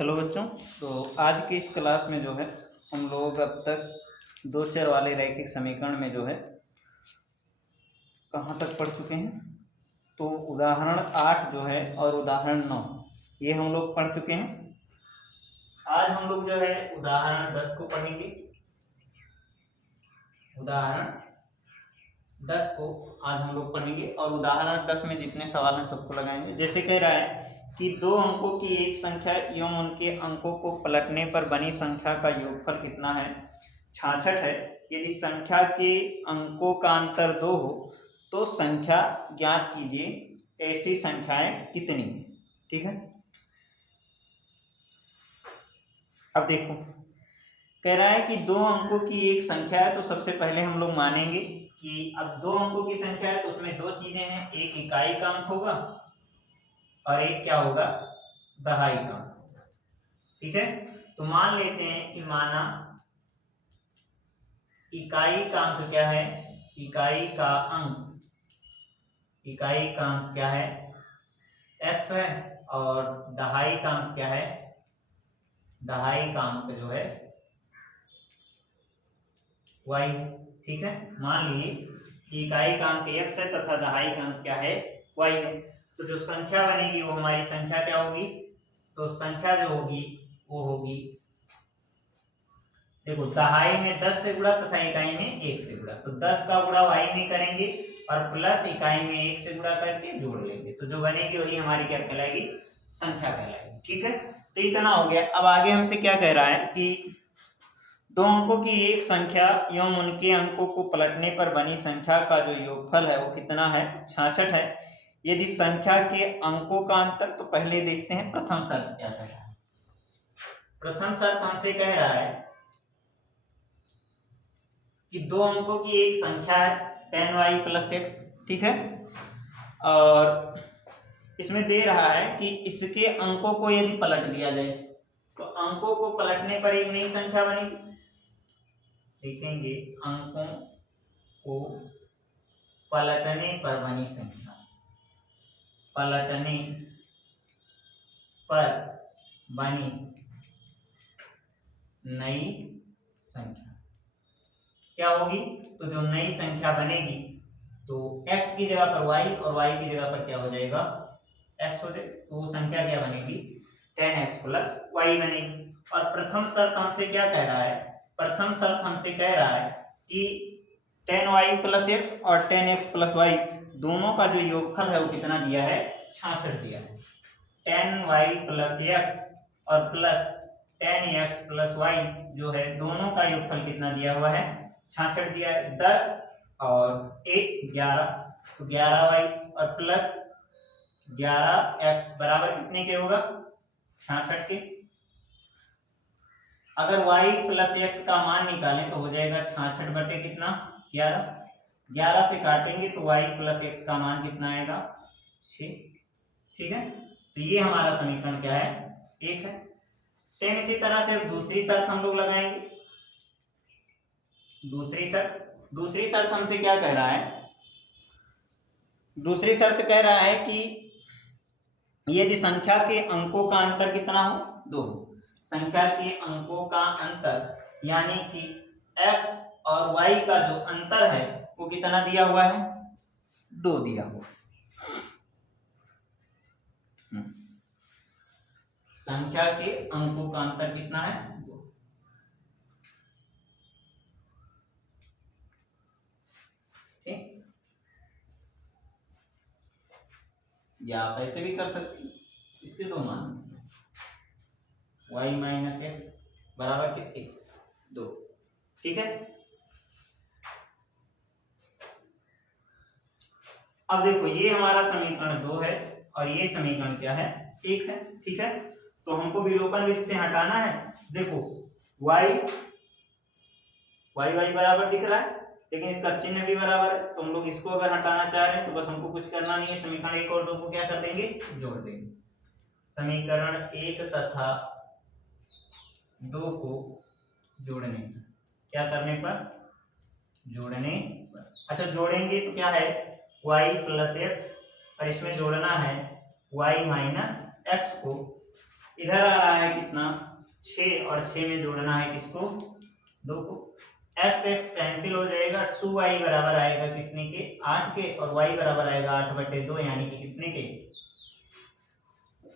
Hello बच्चों। तो आज की इस क्लास में जो है हम लोग अब तक दो चर वाले रैखिक समीकरण में जो है कहाँ तक पढ़ चुके हैं। तो उदाहरण 8 जो है और उदाहरण 9 ये हम लोग पढ़ चुके हैं। आज हम लोग जो है उदाहरण 10 को पढ़ेंगे। उदाहरण 10 को आज हम लोग पढ़ेंगे और उदाहरण 10 में जितने सवाल हैं सबको लगाएंगे। जैसे कह रहा है कि दो अंकों की एक संख्या एवं उनके अंकों को पलटने पर बनी संख्या का योगफल कितना है? 66 है। यदि संख्या के अंकों का अंतर 2 हो तो संख्या ज्ञात कीजिए। ऐसी संख्याएं कितनी हैं? ठीक है। अब देखो, कह रहा है कि दो अंकों की एक संख्या है। तो सबसे पहले हम लोग मानेंगे कि अब दो अंकों की संख्या है तो उसमें दो चीजें हैं, एक इकाई का अंक होगा और एक क्या होगा, दहाई का अंक। ठीक है। तो मान लेते हैं कि माना इकाई का अंक क्या है, इकाई का अंक क्या है, x है, और दहाई का अंक क्या है, दहाई का अंक जो है y। ठीक है। मान लीजिए कि इकाई का अंक x है तथा दहाई का अंक क्या है, y है। तो जो संख्या बनेगी वो हमारी संख्या क्या होगी, तो संख्या जो होगी वो होगी, देखो दहाई में 10 से गुणा तथा इकाई में 1 से गुणा। तो 10 का गुणा y में करेंगे और प्लस इकाई में 1 से गुणा करके जोड़ लेंगे। तो जो बनेगी वही हमारी क्या कहलाएगी, संख्या कहलाएगी। ठीक है। तो इतना हो गया। अब आगे हमसे क्या कह रहा है कि दो अंकों की एक संख्या एवं उनके अंकों को पलटने पर बनी संख्या का जो योगफल है वो कितना है, 66 है। यदि संख्या के अंकों का अंतर, तो पहले देखते हैं प्रथम शर्त क्या कह रहा है। प्रथम शर्त हमसे कह रहा है कि दो अंकों की एक संख्या है 10y + x। ठीक है। और इसमें दे रहा है कि इसके अंकों को यदि पलट दिया जाए तो अंकों को पलटने पर एक नई संख्या बनेगी। देखेंगे अंकों को पलटने पर बनी संख्या, पलटने पर बनी नई संख्या क्या होगी, तो जो नई संख्या बनेगी तो x की जगह पर y और y की जगह पर क्या हो जाएगा, x हो जाए। तो वो संख्या क्या बनेगी, 10x + y बनेगी। और प्रथम शर्त हमसे क्या कह रहा है, प्रथम शर्त हमसे कह रहा है कि 10y + x और 10x + y दोनों का जो योगफल है वो कितना दिया है, 66 दिया है। 10y + x और प्लस 10x + y जो है दोनों का योगफल कितना दिया हुआ है, 66 दिया है। 10 और 1 11, तो 11y और प्लस 11x बराबर कितने के होगा, 66 के। अगर y + x का मान निकालें तो हो जाएगा 66 बटे कितना, 11। 11 से काटेंगे तो y + x का मान कितना आएगा, 6। ठीक है। तो ये हमारा समीकरण क्या है, 1 है। सेम इसी तरह से दूसरी शर्त हम लोग लगाएंगे। दूसरी शर्त हमसे क्या कह रहा है, दूसरी शर्त कह रहा है कि यदि संख्या के अंकों का अंतर कितना हो, 2। संख्या के अंकों का अंतर यानी कि x और y का जो अंतर है वो कितना दिया हुआ है, 2 दिया हुआ। संख्या के अंकों का अंतर कितना है, 2। ठीक, या आप ऐसे भी कर सकते हैं, इसके 2 मान, y - x बराबर किसके, 2। ठीक है। अब देखो ये हमारा समीकरण 2 है और ये समीकरण क्या है, 1 है। ठीक है। तो हमको विलोपन विधि से हटाना है। देखो y बराबर दिख रहा है लेकिन इसका चिन्ह भी बराबर है, तो हम लोग इसको अगर हटाना चाह रहे हैं तो बस हमको कुछ करना नहीं है, समीकरण 1 और 2 को क्या कर देंगे, जोड़ देंगे। समीकरण 1 तथा 2 को जोड़ने, क्या करने पर, जोड़ने पर। अच्छा जोड़ेंगे तो क्या है, y + x और इसमें जोड़ना है y - x को इधर आ रहा है कितना 6 और 6 में जोड़ना है किसको 2 को। x x कैंसिल हो जाएगा 2y बराबर आएगा कितने के 8 के और y बराबर आएगा 8/2 यानी कि कितने के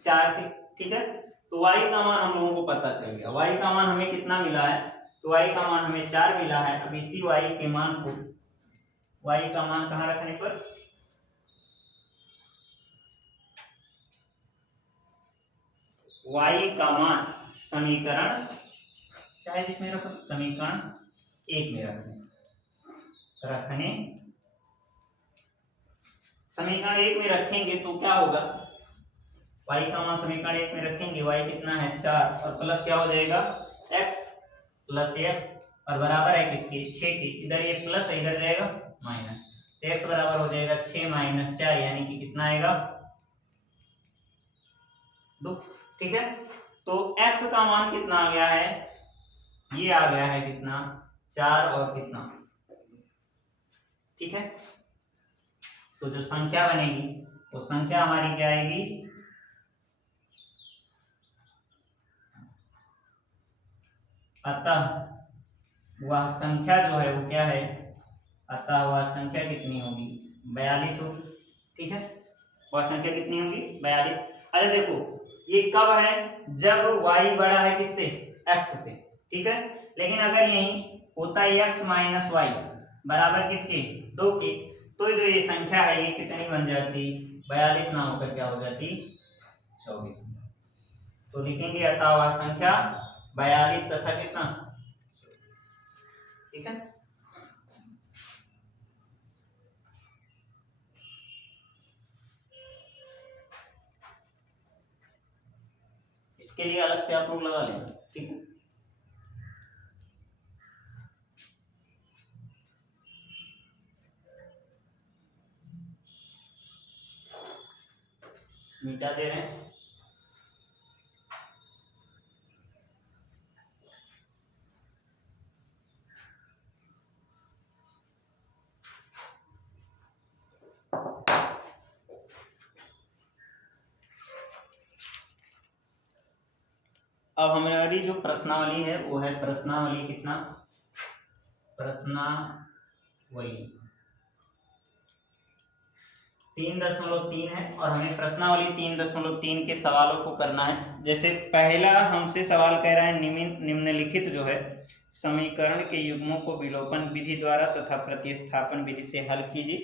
4 के। ठीक है तो y का मान हम लोगों को पता चल गया। y का मान हमें कितना मिला है तो y का मान हमें 4 मिला है। अब इसी y के मान को y का मान कहाँ रखने पर y का मान समीकरण चाहे जिसमें रखो समीकरण 1 में रखने समीकरण 1 में रखेंगे तो क्या होगा y का मान समीकरण 1 में रखेंगे y कितना है 4 और प्लस क्या हो जाएगा x प्लस x और बराबर है किसके 6 के। इधर ये प्लस है इधर जाएगा माइनस तो x बराबर हो जाएगा 6 - 4 यानी कि कितना आएगा 2। ठीक है तो x का मान कितना आ गया है ये आ गया है कितना 4 और कितना। ठीक है तो जो संख्या बनेगी वो संख्या हमारी क्या आएगी अतः वह संख्या जो है वो क्या है अतः वह संख्या कितनी होगी 42 होगी। ठीक है वह संख्या कितनी होगी 42। अरे देखो ये कब है जब y बड़ा है किससे x से। ठीक है लेकिन अगर यही होता है x - y बराबर किसके 2 के तो जो ये संख्या है ये कितनी बन जाती 42 ना होकर क्या हो जाती 24। तो लिखेंगे अतः वह संख्या 42 तथा कितना 24। ठीक है इसके लिए अलग से आप लोग लगा लेंगे। ठीक है मीठा दे रहे हैं अब हमारी जो प्रश्नावली है वो है प्रश्नावली कितना प्रश्नावली 3.3 है और हमें प्रश्नावली 3.3 के सवालों को करना है। जैसे पहला हमसे सवाल कह रहा है निम्नलिखित जो है समीकरण के युग्मों को विलोपन विधि द्वारा तथा प्रतिस्थापन विधि से हल कीजिए।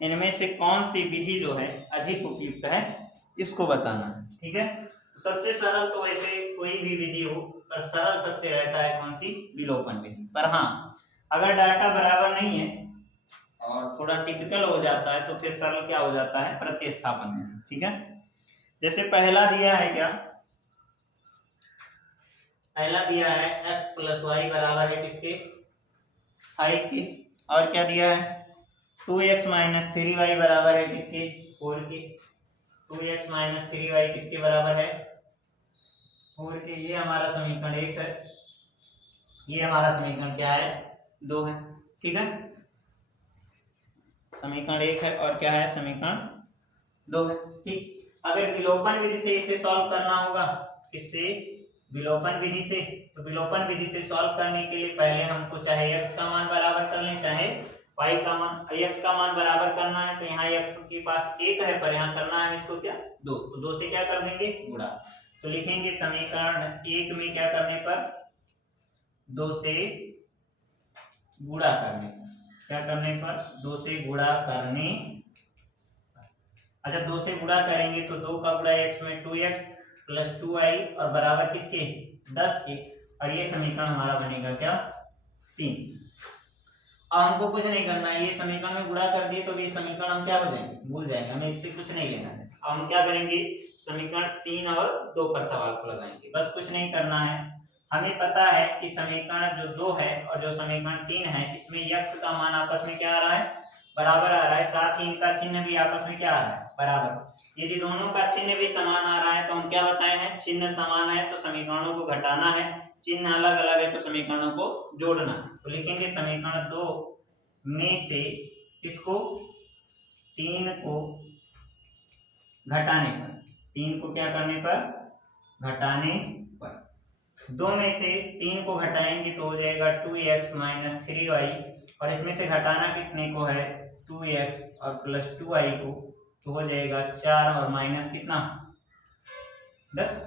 इनमें से कौन सी विधि जो है अधिक उपयुक्त है इसको बताना है। ठीक है सबसे सरल तो वैसे कोई भी विधि हो पर सरल सबसे रहता है कौन सी विलोपन विधि। पर हाँ अगर डाटा बराबर नहीं है और थोड़ा टिपिकल हो जाता है तो फिर सरल क्या हो जाता है प्रतिस्थापन विधि। ठीक है जैसे पहला दिया है क्या पहला दिया है x + y बराबर है किसके 5 के और क्या दिया है 2x - 3y बराबर है किसके 4 के। 2x - 3y किसके बराबर है 4 के। ये हमारा समीकरण 1 है ये हमारा समीकरण क्या है 2 है। ठीक है समीकरण 1 है और क्या है समीकरण 2 है। ठीक अगर विलोपन विधि से इसे सॉल्व करना होगा किससे विलोपन विधि से तो विलोपन विधि से सॉल्व करने के लिए पहले हमको चाहे x का मान बराबर कर लें चाहे y का मान। x का मान बराबर करना है तो यहाँ x के पास 1 है पर यहाँ करना है इसको क्या 2 तो 2 से क्या कर देंगे गुणा। तो लिखेंगे समीकरण 1 में क्या करने पर 2 से गुणा करने क्या करने पर 2 से गुणा करने। अच्छा 2 से गुणा करेंगे तो 2 का गुणा x में 2x + 2y और बराबर किसके 10 के और ये समीकरण हमारा बनेगा क्या 3। अब हमको कुछ नहीं करना है ये समीकरण में गुणा कर दिए तो ये समीकरण हम क्या हो जाएंगे भूल जाएंगे हमें इससे कुछ नहीं लेना है। अब हम क्या करेंगे समीकरण 3 और 2 पर सवाल को लगाएंगे बस कुछ नहीं करना है। हमें पता है कि समीकरण जो 2 है और जो समीकरण 3 है इसमें x का मान आपस में क्या आ रहा है बराबर आ रहा है साथ ही इनका चिन्ह भी आपस में क्या आ रहा है बराबर। यदि दोनों का चिन्ह भी समान आ रहा है तो हम क्या बताए हैं चिन्ह समान है तो समीकरणों को घटाना है चिन्ह अलग अलग है तो समीकरणों को जोड़ना। तो लिखेंगे समीकरण 2 में से इसको 3 को घटाने पर 3 को क्या करने पर घटाने पर। 2 में से 3 को घटाएंगे तो हो जाएगा 2x माइनस 3y, और इसमें से घटाना कितने को है 2x और प्लस 2y को, तो हो जाएगा 4 और माइनस कितना 10।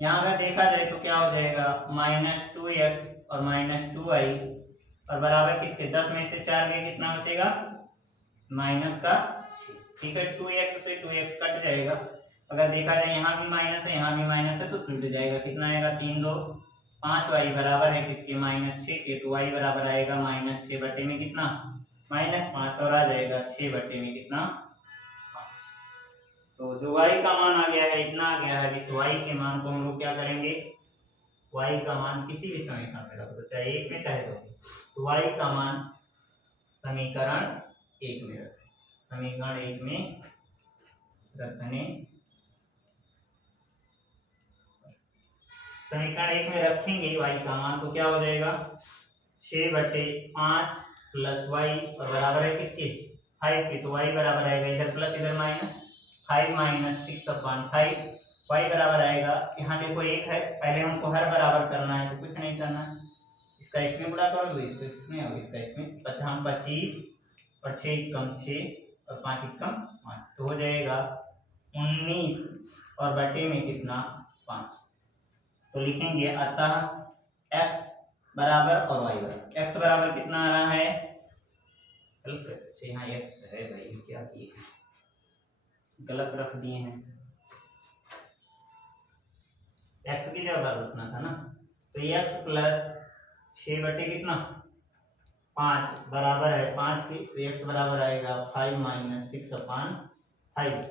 यहाँ अगर देखा जाए तो क्या हो जाएगा -2x और -2y और बराबर किसके 10 में से 4 गए कितना बचेगा माइनस का 6। ठीक है 2x से 2x कट जाएगा। अगर देखा जाए यहाँ भी माइनस है यहाँ भी माइनस है तो टूट जाएगा। कितना आएगा 3 2 5y बराबर है किसके -6 के, तो y बराबर आएगा -6 बटे में कितना -5 और आ जाएगा 6 बटे में कितना 5। तो जो y का मान आ गया है इतना आ गया है। इस y के मान को हम लोग क्या करेंगे y का मान किसी भी समीकरण में रख दो, चाहे 1 में चाहे 2 में। तो y का मान समीकरण 1 में रखें। समीकरण 1 में रखने समीकरण 1 में रखेंगे y का मान तो क्या हो जाएगा 6 बटे 5 प्लस y और बराबर है किसके 5 के, तो y बराबर आएगा इधर प्लस इधर माइनस 5 माइनस 6/5। y बराबर आएगा यहाँ देखो 1 है, पहले हमको हर बराबर करना है तो कुछ नहीं करना है, इसका इसमें गुणा कर दो इसको इसमें और इसका इसमें 25 और 6 कम 6 और 5 कम 5, तो हो जाएगा 19 और बटे में कितना 5। तो लिखेंगे अतः x बराबर और y बराबर। x बराबर कितना आ रहा है यहाँ x है भाई क्या किए गलत रख दिए हैं, x की जगह पर रखना था ना। तो x प्लस 6 बटे कितना 5 बराबर है 5 की, तो x बराबर आएगा 5 माइनस 6/5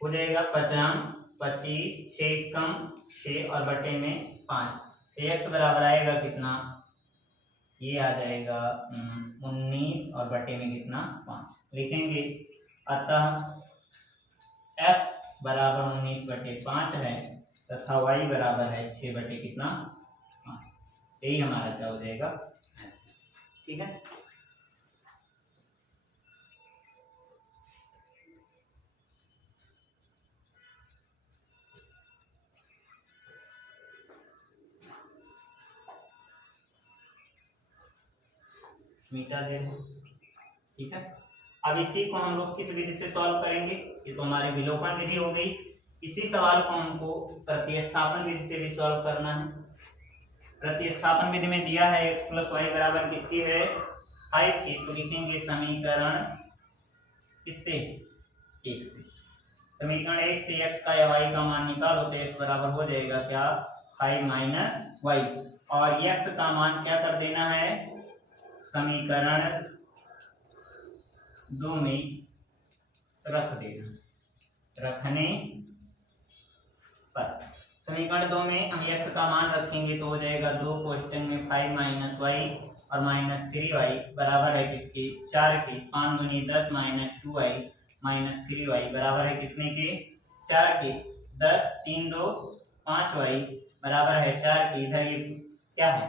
हो जाएगा 25 6 कम 6 और बटे में 5, तो x बराबर आएगा कितना ये आ जाएगा 19 और बटे में कितना 5। लिखेंगे अतः x बराबर 19 बटे 5 है तथा y बराबर है 6 बटे कितना 5। यही हमारा क्या हो जाएगा आंसर। ठीक है मीठा दे दो। ठीक है अब इसी को हम लोग किस विधि से सॉल्व करेंगे, ये तो हमारी विलोपन विधि हो गई। इसी सवाल को हमको प्रतिस्थापन विधि से भी सॉल्व करना है। प्रतिस्थापन विधि में दिया है x प्लस वाई बराबर किसकी है 5 की, तो लिखेंगे समीकरण किससे 1 से। समीकरण 1 से x का या y का मान निकालो तो x बराबर हो जाएगा क्या 5 माइनस वाई, और x का मान क्या कर देना है समीकरण 2 में रख देना। रखने पर समीकरण 2 में हम x का मान रखेंगे तो हो जाएगा 2 कोष्टक में 5 माइनस वाई और माइनस 3y बराबर है किसके 4 के, 5 दूनी 10 माइनस 2y माइनस 3y बराबर है कितने के 4 के, 10 3 2 5y बराबर है 4 के। इधर ये क्या है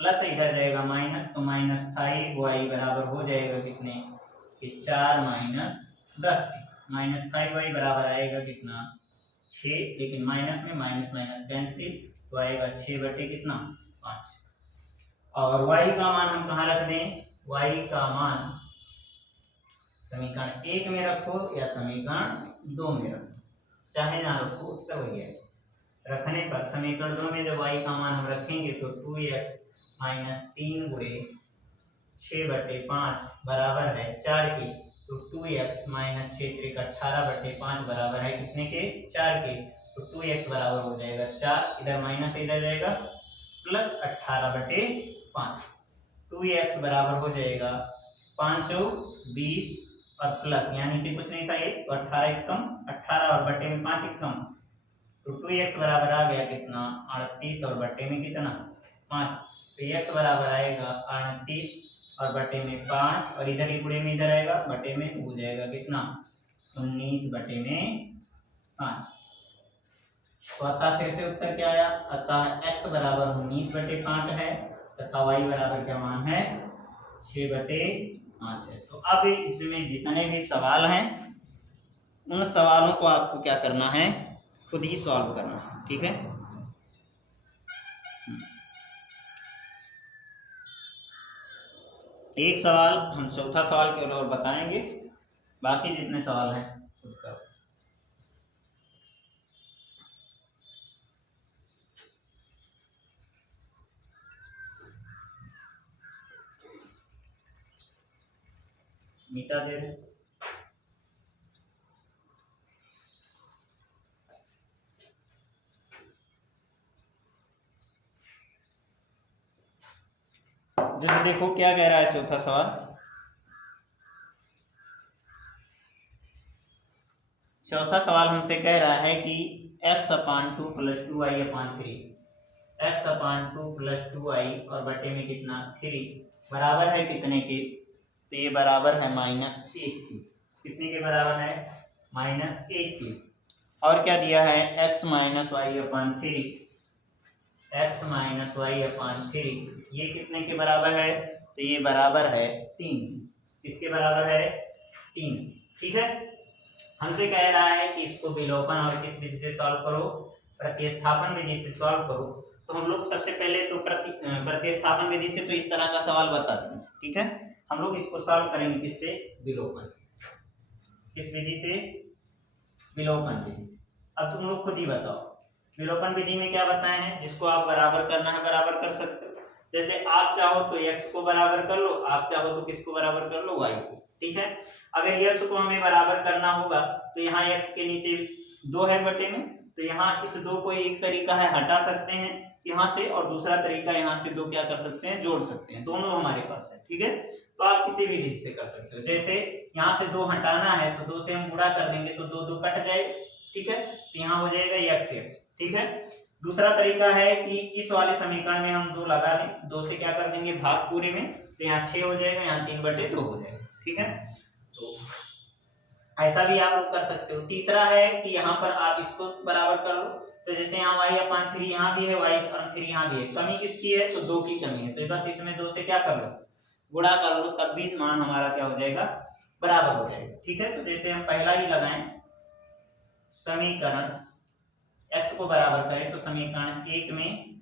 प्लस है इधर जाएगा माइनस, तो माइनस 5y बराबर हो जाएगा कितने कि 4 माइनस 10 माइनस 5y बराबर आएगा कितना 6, लेकिन माइनस में माइनस माइनस कैंसिल तो आएगा 6 बटे कितना 5। और y का मान हम कहाँ रख दें y का मान समीकरण 1 में रखो या समीकरण 2 में रखो, चाहे ना रखो उत्तर वही है। रखने पर समीकरण 2 में जब y का मान हम रखेंगे तो 2x माइनस 3 गुणे 6 बटे 5 बराबर है 4 के, तो 2x माइनस 6 3 18 बटे 5 बराबर है कितने के 4 के, तो 2x बराबर हो जाएगा 4, इधर माइनस इधर जाएगा प्लस 18 बटे 5। 2x बराबर हो जाएगा 5 20 और प्लस यहाँ नीचे कुछ नहीं था ये, तो 18 कम 18 और बटे में 5 कम, तो 2x बराबर आ गया कितना 38 और बटे में कितना 5, तो x बराबर आएगा 38 और बटे में 5 और इधर ही गुणे में इधर आएगा बटे में हो जाएगा कितना 19 बटे में 5। तो अतः फिर से उत्तर क्या आया अतः x बराबर 19 बटे 5 है तथा y बराबर क्या मान है 6 बटे 5 है। तो अब इसमें जितने भी सवाल हैं उन सवालों को आपको क्या करना है, खुद ही सॉल्व करना है, ठीक है। एक सवाल हम चौथा सवाल केवल और बताएंगे, बाकी जितने सवाल हैं खुद का। मीठा दे रहे जैसे देखो क्या कह रहा है चौथा सवाल। चौथा सवाल हमसे कह रहा है कि x/2 + 2i/3 x/2 + 2i और बटे में कितना 3 बराबर है कितने के, तो ये बराबर है -1 के। कितने के बराबर है, -1 के। और क्या दिया है x - y/3 x - y/3 ये कितने के बराबर है, तो ये बराबर है 3। किसके बराबर है, 3। ठीक है। हमसे कह रहा है कि इसको विलोपन और किस विधि से सॉल्व करो, प्रतिस्थापन विधि से सॉल्व करो। तो हम लोग सबसे पहले तो प्रतिस्थापन विधि से तो इस तरह का सवाल बताते हैं, ठीक है। हम लोग इसको सॉल्व करेंगे किससे, विलोपन। किस विधि से, विलोपन विधि से। अब तुम लोग खुद ही बताओ विलोपन विधि में क्या बताए हैं, जिसको आप बराबर करना है बराबर कर सकते हो। जैसे आप चाहो तो x को बराबर कर लो, आप चाहो तो किसको बराबर कर लो, y को, ठीक है। अगर x को हमें बराबर करना होगा तो यहाँ x के नीचे 2 है बटे में, तो यहाँ इस 2 को एक तरीका है हटा सकते हैं यहाँ से, और दूसरा तरीका यहाँ से 2 क्या कर सकते हैं, जोड़ सकते हैं। दोनों हमारे पास है, ठीक है। तो आप किसी भी विधि से कर सकते हो। जैसे यहाँ से 2 हटाना है तो 2 से हम गुणा कर देंगे तो 2 2 कट जाएगा, ठीक है। तो यहाँ हो जाएगा x, ठीक है। दूसरा तरीका है कि इस वाले समीकरण में हम 2 लगा लें, 2 से क्या कर देंगे भाग पूरे में, तो यहाँ 6 हो जाएगा, यहाँ 3/2 हो जाएगा, ठीक है। तो ऐसा भी आप लोग कर सकते हो। तीसरा है कि यहाँ पर आप इसको बराबर कर लो, तो जैसे यहाँ y/3 यहाँ भी है, y/3 यहाँ भी है, कमी किसकी है, तो 2 की कमी है, तो बस इसमें 2 से क्या कर लो, गुणा कर लो, तब भी मान हमारा क्या हो जाएगा, बराबर हो जाएगा, ठीक है। तो जैसे हम पहला ही लगाएं, समीकरण x को बराबर करें तो समीकरण 1 में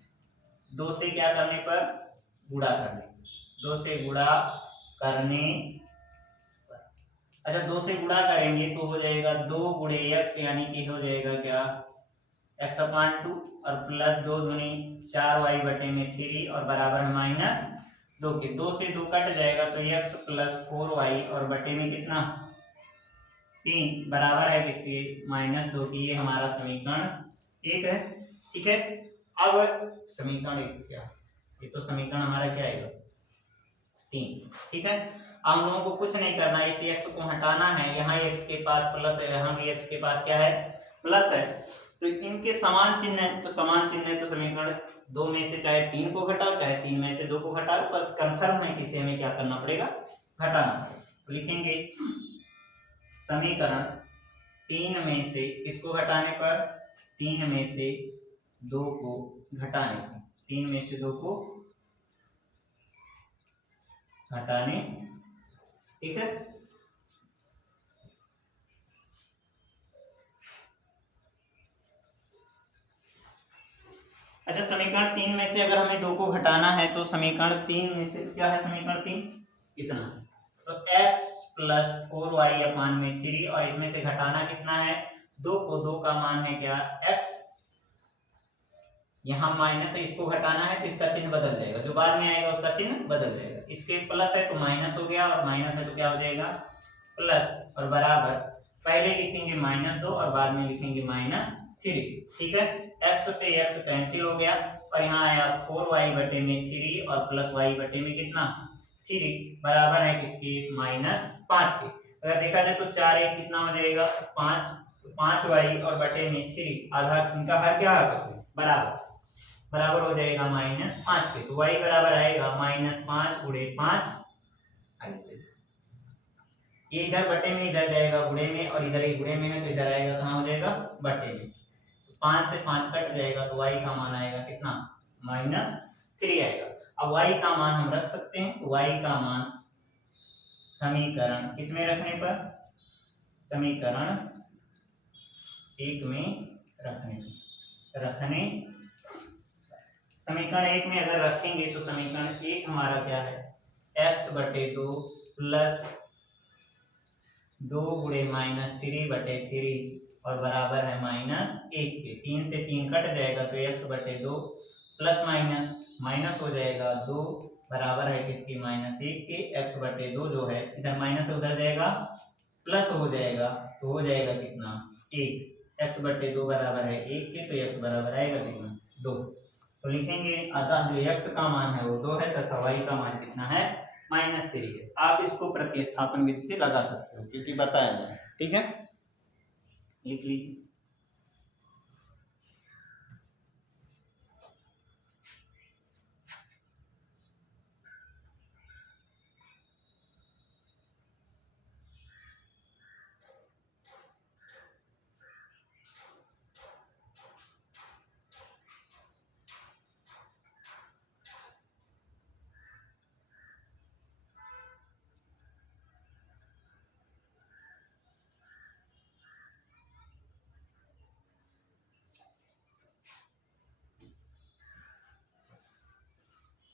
2 से क्या करने पर गुणा करने, 2 से गुणा करने, अच्छा 2 से गुणा करेंगे तो हो जाएगा 2 गुणे x, यानी कि हो जाएगा क्या x/2 और प्लस 2 दूनी 4y/3 और बराबर है -2 के। 2 से 2 कट जाएगा तो x + 4y और बटे में कितना 3 बराबर है किसके, -2 की। ये हमारा समीकरण 1 है, ठीक है। अब समीकरण 1 क्या, ये तो समीकरण हमारा क्या आएगा 3, ठीक है। अब हम लोगों को कुछ नहीं करना है, इस x को हटाना है, यहाँ x के पास प्लस है, यहाँ भी x के पास क्या है, प्लस है, तो इनके समान चिन्ह है, तो समान चिन्ह है तो समीकरण 2 में से चाहे 3 को घटाओ चाहे 3 में से 2 को घटाओ, पर कंफर्म है कि इसे हमें क्या करना पड़ेगा, घटाना पड़ेगा। तो लिखेंगे समीकरण 3 में से किसको घटाने पर, 3 में से 2 को घटाने पर, 3 में से 2 को घटाने, ठीक है। अच्छा समीकरण 3 में से अगर हमें 2 को घटाना है तो समीकरण 3 में से क्या है, समीकरण 3 इतना, तो x + 4y/3 और इसमें से घटाना कितना है 2 को, 2 का मान है क्या x, यहाँ माइनस है इसको घटाना है तो इसका चिन्ह बदल जाएगा, जो बाद में आएगा उसका चिन्ह बदल जाएगा। इसके प्लस है तो माइनस हो गया, और माइनस है तो क्या हो जाएगा प्लस, और बराबर पहले लिखेंगे -2 और बाद में लिखेंगे -3, ठीक है। x से x कैंसिल हो गया और यहाँ आया 4y/3 और प्लस y/में कितना 3 बराबर है किसके, -5 के। अगर देखा जाए तो 4 1 कितना हो जाएगा 5, तो 5y और बटे में 3 आधा, इनका हर क्या आपस में बराबर, बराबर हो जाएगा -5 के। तो y बराबर आएगा -5 गुणे 5, ये इधर बटे में इधर जाएगा गुणे में, और इधर ही गुणे में है तो इधर आएगा कहाँ हो जाएगा बटे में, तो 5 से 5 कट जाएगा तो y का मान आएगा कितना -3 आएगा। अब y का मान हम रख सकते हैं, तो y का मान समीकरण किस में रखने पर, समीकरण 1 में रखने समीकरण 1 में अगर रखेंगे तो समीकरण 1 हमारा क्या है, x/2 प्लस 2 गुणे -3/3 और बराबर है -1 के। 3 से 3 कट जाएगा तो x/2 प्लस माइनस हो जाएगा 2 बराबर है किसकी, -1 के। x/2 जो है इधर माइनस उधर जाएगा प्लस हो जाएगा तो हो जाएगा कितना, 1। x/2 बराबर है 1 के, तो x बराबर आएगा कितना, 2। तो लिखेंगे अतः जो x का मान है वो 2 है तथा y का मान कितना है, -3 है। आप इसको प्रतिस्थापन विधि से लगा सकते हो क्योंकि बताया जाए, ठीक है, लिख लीजिए।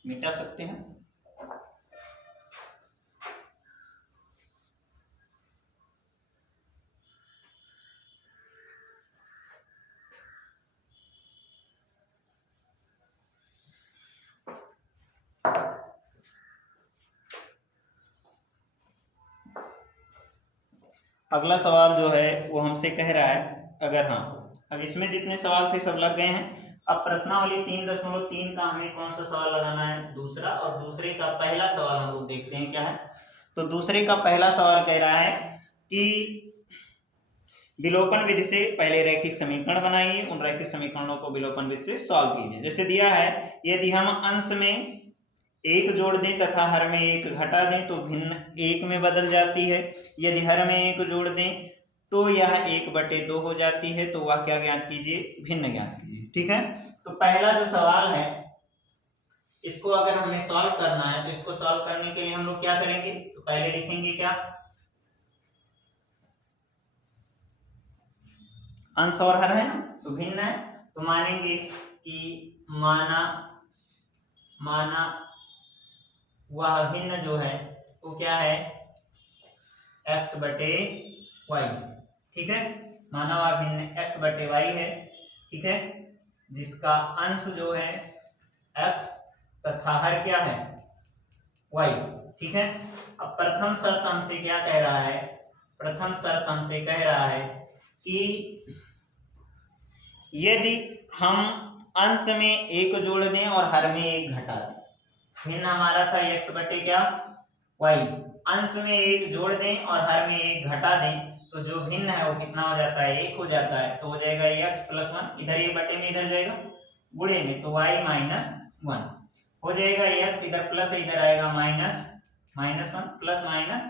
मिटा सकते हैं। अगला सवाल जो है वो हमसे कह रहा है, अगर हाँ अब इसमें जितने सवाल थे सब लग गए हैं। अब प्रश्नावली 3.3 का हमें कौन सा सवाल लगाना है, दूसरा, और दूसरे का पहला सवाल हम लोग देखते हैं क्या है। तो दूसरे का पहला सवाल कह रहा है कि विलोपन विधि से पहले रैखिक समीकरण बनाइए, उन रैखिक समीकरणों को विलोपन विधि से सॉल्व कीजिए। जैसे दिया है, यदि हम अंश में 1 जोड़ दें तथा हर में 1 घटा दें तो भिन्न 1 में बदल जाती है। यदि हर में 1 जोड़ दें तो यह 1/2 हो जाती है। तो वह क्या ज्ञात कीजिए, भिन्न ज्ञात कीजिए, ठीक है। तो पहला जो सवाल है इसको अगर हमें सॉल्व करना है तो इसको सॉल्व करने के लिए हम लोग क्या करेंगे, तो पहले लिखेंगे क्या, अंश और हर है ना, तो भिन्न है, तो मानेंगे कि माना वह भिन्न जो है वो क्या है, x/y, ठीक है। माना वह भिन्न x/y है, ठीक है, जिसका अंश जो है x तथा हर क्या है, y, ठीक है। अब प्रथम शर्त हमसे क्या कह रहा है, प्रथम शर्त हमसे कह रहा है कि यदि हम अंश में 1 जोड़ दें और हर में 1 घटा दें, भिन्न हमारा था x/y, अंश में 1 जोड़ दें और हर में 1 घटा दें तो जो भिन्न है वो कितना हो जाता है, 1 हो जाता है। तो हो जाएगा x + 1, इधर ये बटे में इधर जाएगा गुणे में, तो y - 1 हो जाएगा। x इधर प्लस है, इधर आएगा -1 प्लस माइनस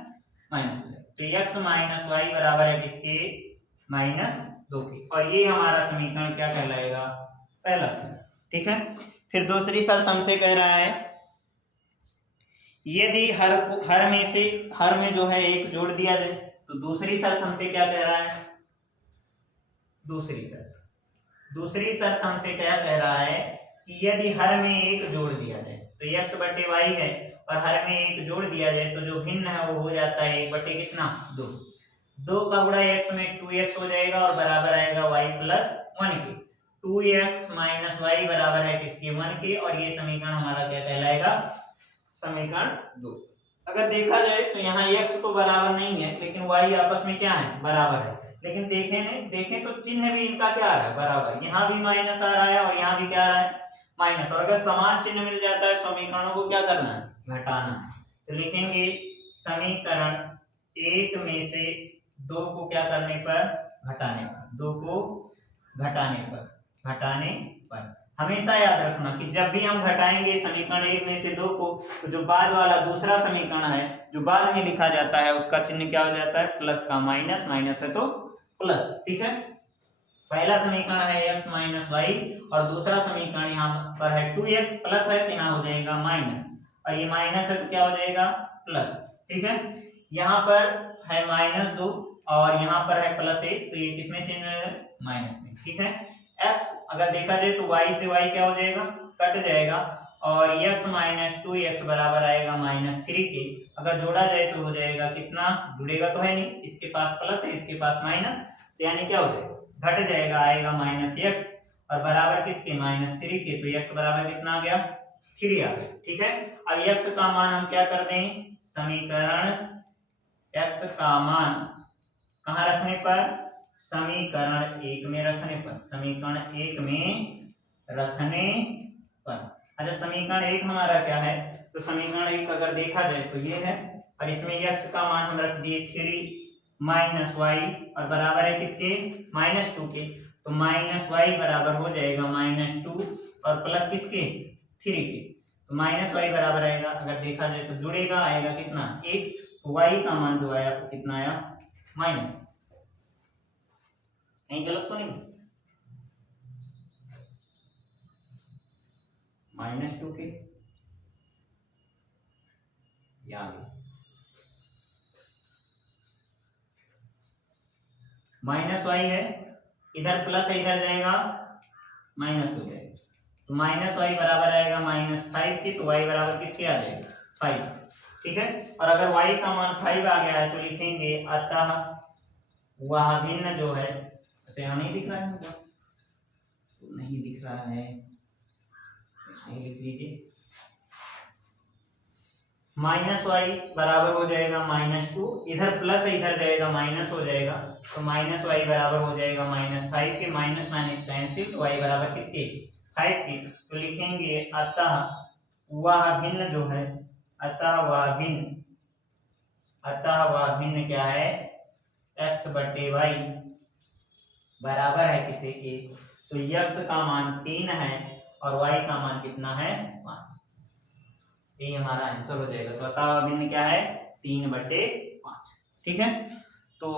माइनस हो जाएगा, तो x - y बराबर है किसके, -2 के। और ये हमारा समीकरण क्या कहलाएगा, पहला समीकरण, ठीक है। फिर दूसरी शर्त हमसे कह रहा है यदि हर में जो है 1 जोड़ दिया जाए, तो दूसरी शर्त हमसे क्या कह रहा है, दूसरी शर्त हमसे क्या कह रहा है कि यदि हर में 1 जोड़ दिया जाए, तो x/y है और हर में 1 जोड़ दिया जाए तो जो भिन्न है वो हो जाता है 1/2, 2 का गुणा x में 2x हो जाएगा और बराबर आएगा y + 1 के। 2x - y बराबर है किसके, 1 के। और ये समीकरण हमारा क्या कहलाएगा, समीकरण 2। अगर देखा जाए तो यहाँ x तो बराबर नहीं है लेकिन y आपस में क्या है, बराबर है। लेकिन देखें तो चिन्ह भी इनका क्या आ रहा है, बराबर। यहाँ भी माइनस आ रहा है और यहाँ भी क्या आ रहा है, माइनस। और अगर समान चिन्ह मिल जाता है समीकरणों को क्या करना है, घटाना है। तो लिखेंगे समीकरण 1 में से 2 को क्या करने पर, घटाने पर, 2 को घटाने पर। हमेशा याद रखना कि जब भी हम घटाएंगे समीकरण 1 में से 2 को, तो जो बाद वाला दूसरा समीकरण है जो बाद में लिखा जाता है उसका चिन्ह क्या हो जाता है, प्लस का माइनस, माइनस है तो प्लस, ठीक है। पहला समीकरण है x - y और दूसरा समीकरण यहाँ पर है 2x प्लस है तो यहाँ हो जाएगा माइनस, और ये माइनस है तो क्या हो जाएगा, प्लस, ठीक है। यहाँ पर है -2 और यहाँ पर है +1, तो ये किसमें चेंज हो जाएगा, माइनस में। ठीक है, x अगर देखा जाए तो y से y क्या हो जाएगा, कट जाएगा, और x - 2 x बराबर आएगा -3 के। अगर जोड़ा जाए तो हो जाएगा कितना, जुड़ेगा तो है नहीं, इसके पास प्लस है इसके पास माइनस, तो यानी क्या हो जाएगा, घट जाएगा, आएगा -x और बराबर किसके, -3 के। तो x बराबर कितना आ गया, 3 आ गया। ठीक है, अब x का मान हम क्या कर दें, समीकरण x का मान कहाँ रखने पर, समीकरण 1 में रखने पर, समीकरण 1 में रखने पर। अच्छा, समीकरण 1 हमारा क्या है, तो समीकरण 1 अगर देखा जाए तो ये है, और इसमें x का मान हम रख दिए 3 -y और बराबर है किसके, -2 के। तो -y बराबर हो जाएगा -2 और प्लस किसके, 3 के। तो -y बराबर आएगा, अगर देखा जाए तो जुड़ेगा, आएगा कितना, 1। तो y का मान जो आया तो कितना आया, माइनस, कहीं गलत तो नहीं, -2 के, याद -y है, इधर प्लस है इधर जाएगा माइनस हो जाएगा, तो -y बराबर आएगा -5 के। तो y बराबर किसके आ जाएगा, 5। ठीक है, और अगर y का मान 5 आ गया है तो लिखेंगे अतः वह भिन्न जो है, ऐसे यहाँ नहीं दिख रहा है, तो नहीं दिख रहा है, लिख लीजिए, -y बराबर हो जाएगा -2, इधर प्लस है इधर जाएगा माइनस हो जाएगा, तो -y बराबर हो जाएगा -5 के, माइनस माइनस कैंसिल, तो y बराबर किसके, 5 के। तो लिखेंगे अतः वह भिन्न जो है, अतः वह भिन्न क्या है, x/y बराबर है किसे के, तो x का मान 3 है और y का मान कितना है, 5। ये हमारा आंसर हो जाएगा। तो अतः वह भिन्न क्या है, 3/5। ठीक है, तो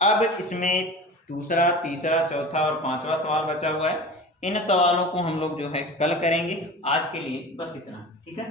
अब इसमें दूसरा, तीसरा, चौथा और पांचवा सवाल बचा हुआ है। इन सवालों को हम लोग जो है कल करेंगे। आज के लिए बस इतना। ठीक है।